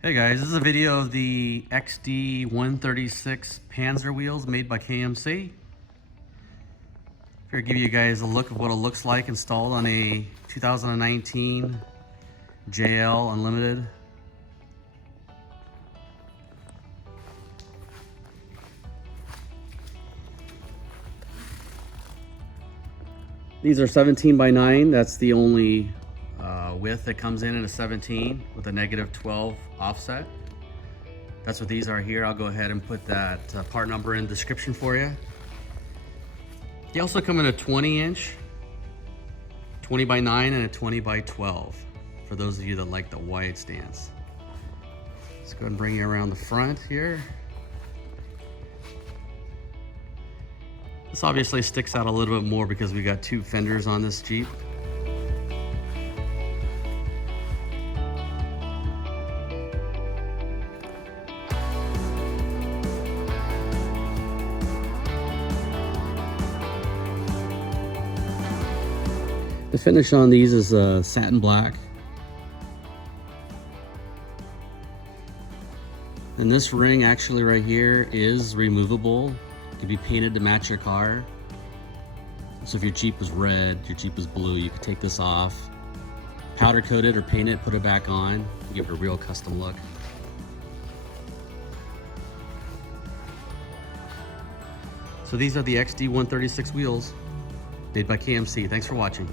Hey guys, this is a video of the XD136 Panzer wheels made by KMC. Here, give you guys a look of what it looks like installed on a 2019 JL Unlimited. These are 17 by 9. That's the only width that comes in a 17 with a -12 offset. That's what these are here. I'll go ahead and put that part number in the description for you. They also come in a 20-inch, 20 by 9 and a 20 by 12 for those of you that like the wide stance. Let's go ahead and bring you around the front here. This obviously sticks out a little bit more because we got two fenders on this Jeep. The finish on these is satin black. And this ring actually right here is removable. It can be painted to match your car. So if your Jeep was red, your Jeep was blue, you could take this off, powder coat it or paint it, put it back on, give it a real custom look. So these are the XD136 wheels made by KMC. Thanks for watching.